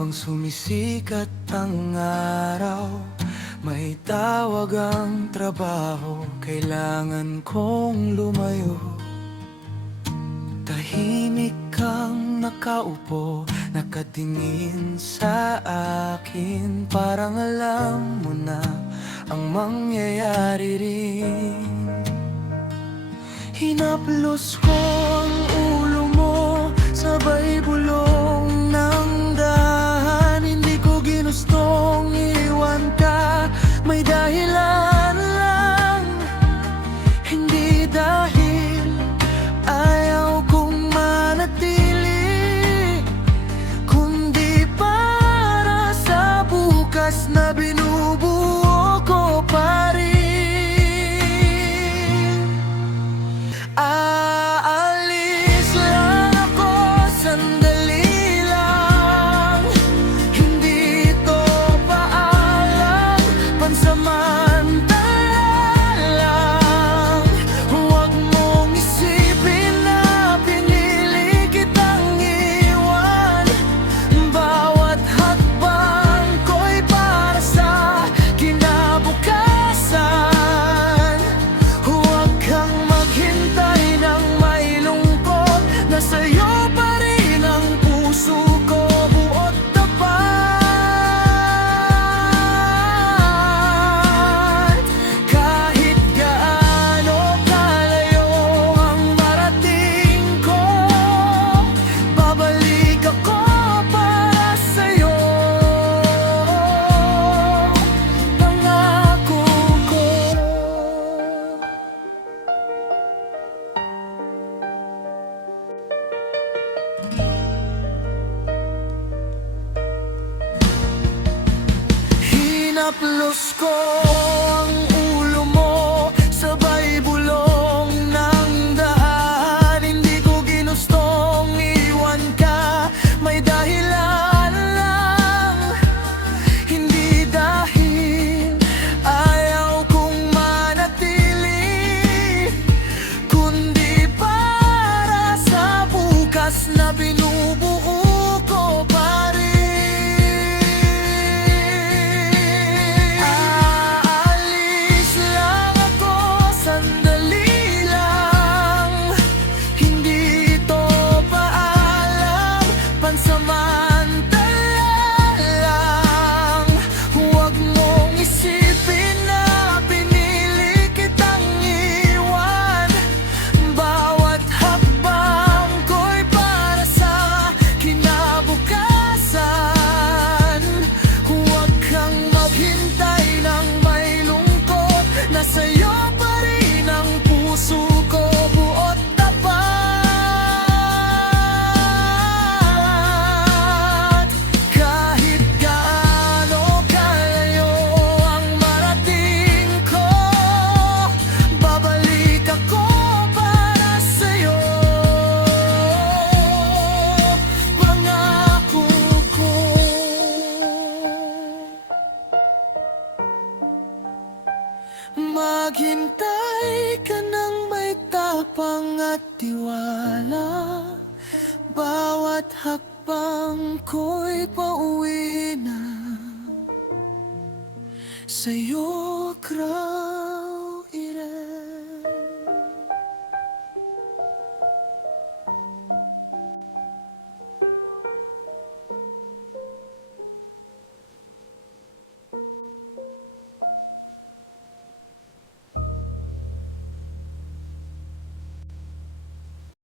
Habang sumisikat ang araw, may tawag ang trabaho, kailangan kong lumayo. Tahimik kang nakaupo, nakatingin sa akin, parang alam mo na ang mangyayari rin. Hinaplos ko ang ulo mo, sabay bulong ng dahan. Hindi ko ginustong iwan ka, may dahilan lang. Hindi dahil ayaw kong manatili, kundi para sa bukas na binubuo ko pa rin. Aalis lang ako, sandali lang. Hindi to paalam, pansamantala lang. Huwag mong isipin na pinili kitang iwan. Bawat hakbang ko'y para sa kinabukasan. Huwag kang maghintay ng may lungkot, nasa'yo pa rin ang puso ko, buot tapat. Kahit gaano kalayo ang marating ko, babalik ako para sa'yo, pangako ko. Hinaplos ko ang ulo mo, sabay bulong ng dahan. Hindi ko ginustong iwan ka, may dahilan lang. Hindi dahil ayaw kong manatili, kundi para sa bukas na binubuo ko pa rin. Aalis lang ako, sandali lang. Hindi to paalam, pansamantala lang. Huwag mong isipin na pinili kitang iwan. Bawat hakbang ko'y para sa kinabukasan. Huwag kang maghintay ng may lungkot, nasa'yo pa rin ang puso ko, buot tapat. Kahit gaano kalayo ang marating ko, babalik ako para sa'yo, pangako ko. Maghintay ka ng may tapang at tiwala. Bawat hakbang ko'y pauwi na sa'yo, Kra.